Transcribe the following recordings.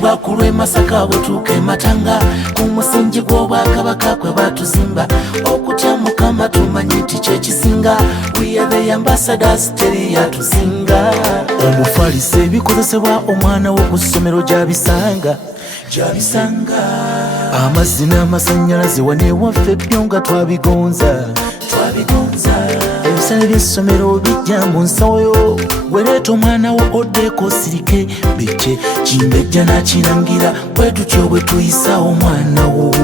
tusangibwa ku lw'e Masaka bwetuuka e Matanga ku musingi gw'Obwakabaka kwe batuzimba okutya Mukama tumanyi nti kyekisinga we are the ambassadors teri yatusinga omufalisa ebikozesebwa omwana wo ku ssomero gy'abisanga amazzi n'amasannyalaze wano ewaffe byo nga twabigonza ebisale by'essomero bijja mu nsawo yo wereeta omwana wo oddeeko osirike bikye kimbejja n'akirangira bwe tutyo bwe tuyisa omwana wo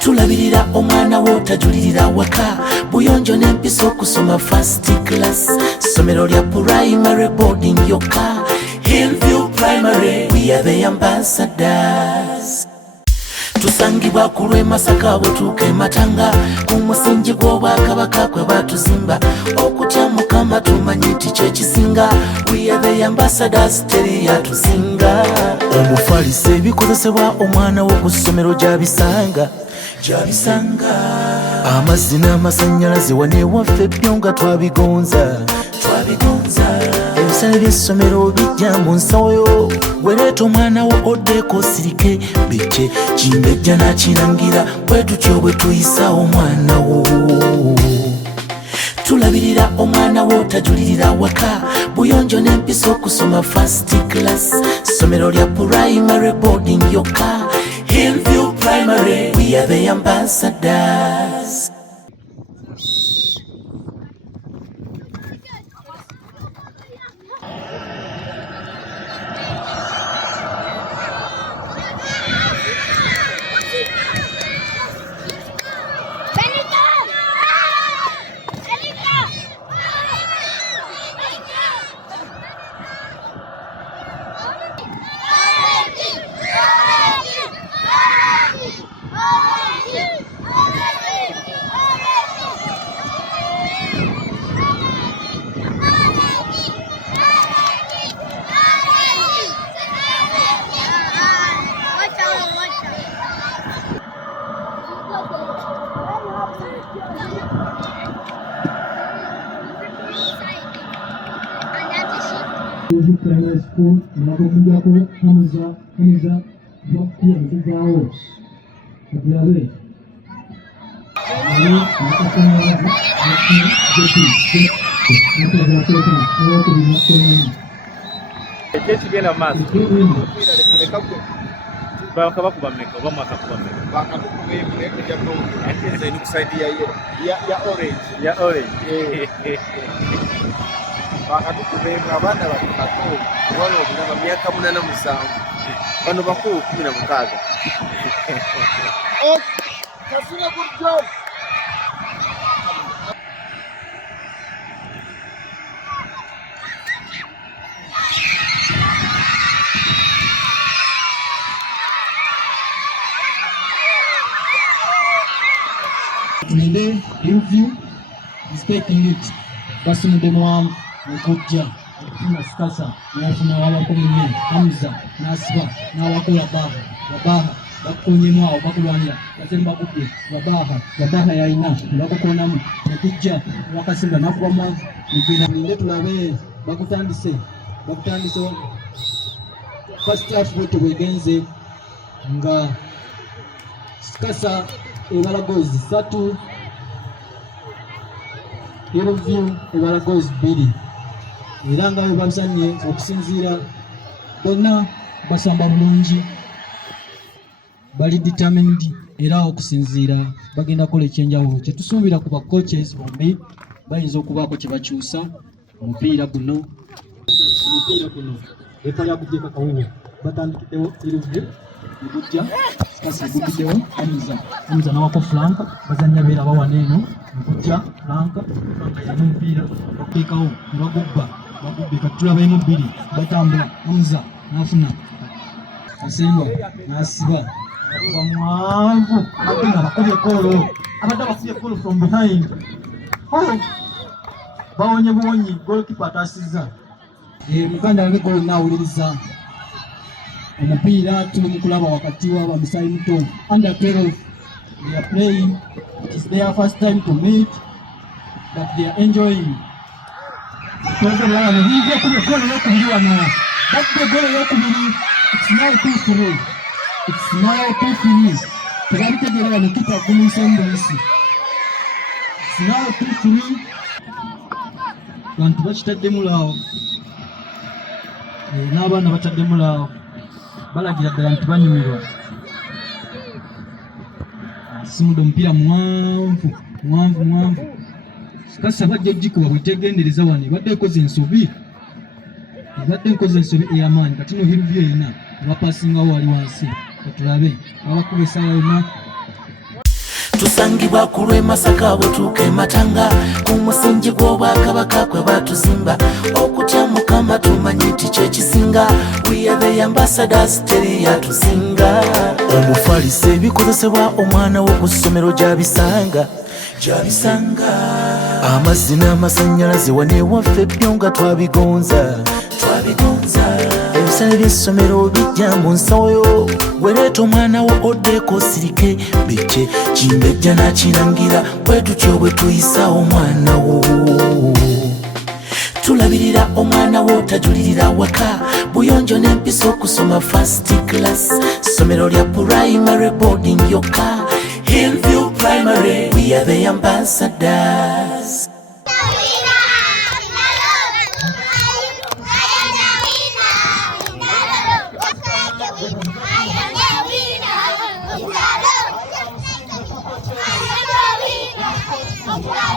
tulabirira omwana wo tajulirira waka buyonjo n'empisa okusoma first class ssomero lya primary boarding yokka Hillview Primary, we are the ambassadors. Tusangibwa ku lw'e Masaka bwetuuka e Matanga ku musingi gw'Obwakabaka kwe batuzimba okutya Mukama tumanyi nti kyekisinga we are the ambassadors teri yatusinga omufalisa ebikozesebwa omwana wo ku ssomero gy'abisanga amazzi n'amasannyalaze wano ewaffe byo nga twabigonza ebisale by'essomero bijja mu nsawo yo wereeta omwana wo oddeeko osirike bikye kimbejja n'akirangira bwe tutyo bwe tuyisa omwana wo tulabirira omwana wo tajulirira waka buyonjo n'empisa okusoma first class ssomero lya primary boarding yokka Hillview Primary, we are the ambassadors. Primary School, Nagomujako, Hamza, Bakku, and Zao. Abdulabe. Bakatubeba abaana bato wano obulaba myaka 87 bano bakulu 16 kasina kurjo Today, Hillview is taking it. Basuna Demwam, Kujja, Skasa, Nafuna Wakomine, Hamza, Nasba, Nawakula Baha, Bakunyima, Bakulania, Kazemba Buki, Rabaha Yaina, Lakokonam, Kujja, Wakasinda, Nakwama, Nipina, Bakutandise, first half to Wegenze, Nga Skasa, Evalagozi, Satu. Hillview Ebalagozi 2 era nga bwe babisanye okusinziira bonna basamba bulungi bali determined era okusinziira bagenda kukola ekyenjawulo kyetusuubira ku ba coaches bombi bayinza okubaako kye bakyusa omupiira guno ekala kujjeka kawuwo batandikiddewo Hillview Nikujja Skasa Nikujjawo Hamza nawako flank bazanya beera bawana eno Nikujja flank y'omupiira bakuteekawo ne bagubba katulabaemu 2 batambula Hamza n'afuna Asemba n'asiba bamwanvu agenda bakubye koolo abadde bakubye koolo from behind bawonye buwonyi goalkeeper atasiza muganda wange goal naawuliriza omupiira tuli mu kulaba wakati wa Bamisayi Muto under 12 they are playing. It is their first time to meet but they are enjoying. badde golo yokubiri. It's now 2-3. It's now 2-3. Tebalitegeera wano kipa akumisa omubisi. It's now 2-3. Bantu bakitaddemu laawo. N'abaana bataddemu laawo. Balagira ddala nti banyumirwa. Simudde omupiira muwanvu. Kasa bajja ogikuba bwetegendereza wano ebadde ekoze ensobi. Ey'amaanyi kati no Hillview yonna abapasingawo wali wansi. Katulabe abakuba essaawa yonna. Tusangibwa ku lw'e Masaka bwetuuka e Matanga ku musingi gw'Obwakabaka kwe batuzimba okutya Mukama tumanyi nti kyekisinga. We are the ambassadors teri yatusinga. Omufalisa ebikozesebwa omwana wo ku ssomero gy'abisanga. Amazzi n'amasannyalaze wanewaffe byo nga twabigonza. Ebisale by'essomero bijja mu nsawo yo. Wereeta omwana wo oddeeko sirike bicce kimbejja n'akirangira bwe tutyo bwe tuyisa omwana wo. Tulabirira omwana wo tajulirira waka buyonjo n'empisa okusoma first class. Ssomero lya primary boarding yokka. Hillview Primary, we are the ambassadors. I am the winner.